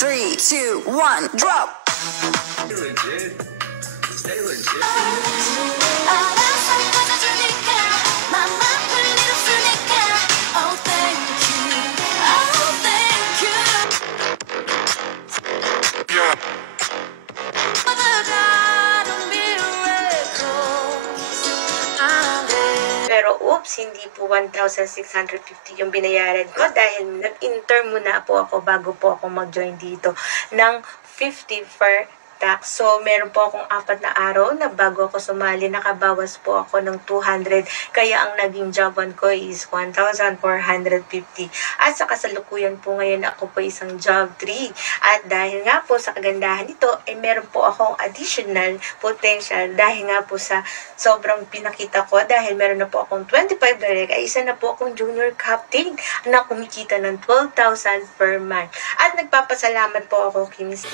Three, two, one, drop! Stay legit. Stay legit. Pero oops, hindi po 1,650 yung binayaran ko dahil nag-intern muna po ako bago po ako mag-join dito ng 50 per tax. So, meron po akong 4 na araw na bago ako sumali, nakabawas po ako ng 200. Kaya ang naging joban ko is 1,450. At sa kasalukuyan po ngayon ako po isang job 3. At dahil nga po sa kagandahan nito, ay meron po akong additional potential dahil nga po sa sobrang pinakita ko, dahil meron na po akong 25 direct, ay isa na po akong junior captain na kumikita ng 12,000 per month. At nagpapasalamat po ako kay Miss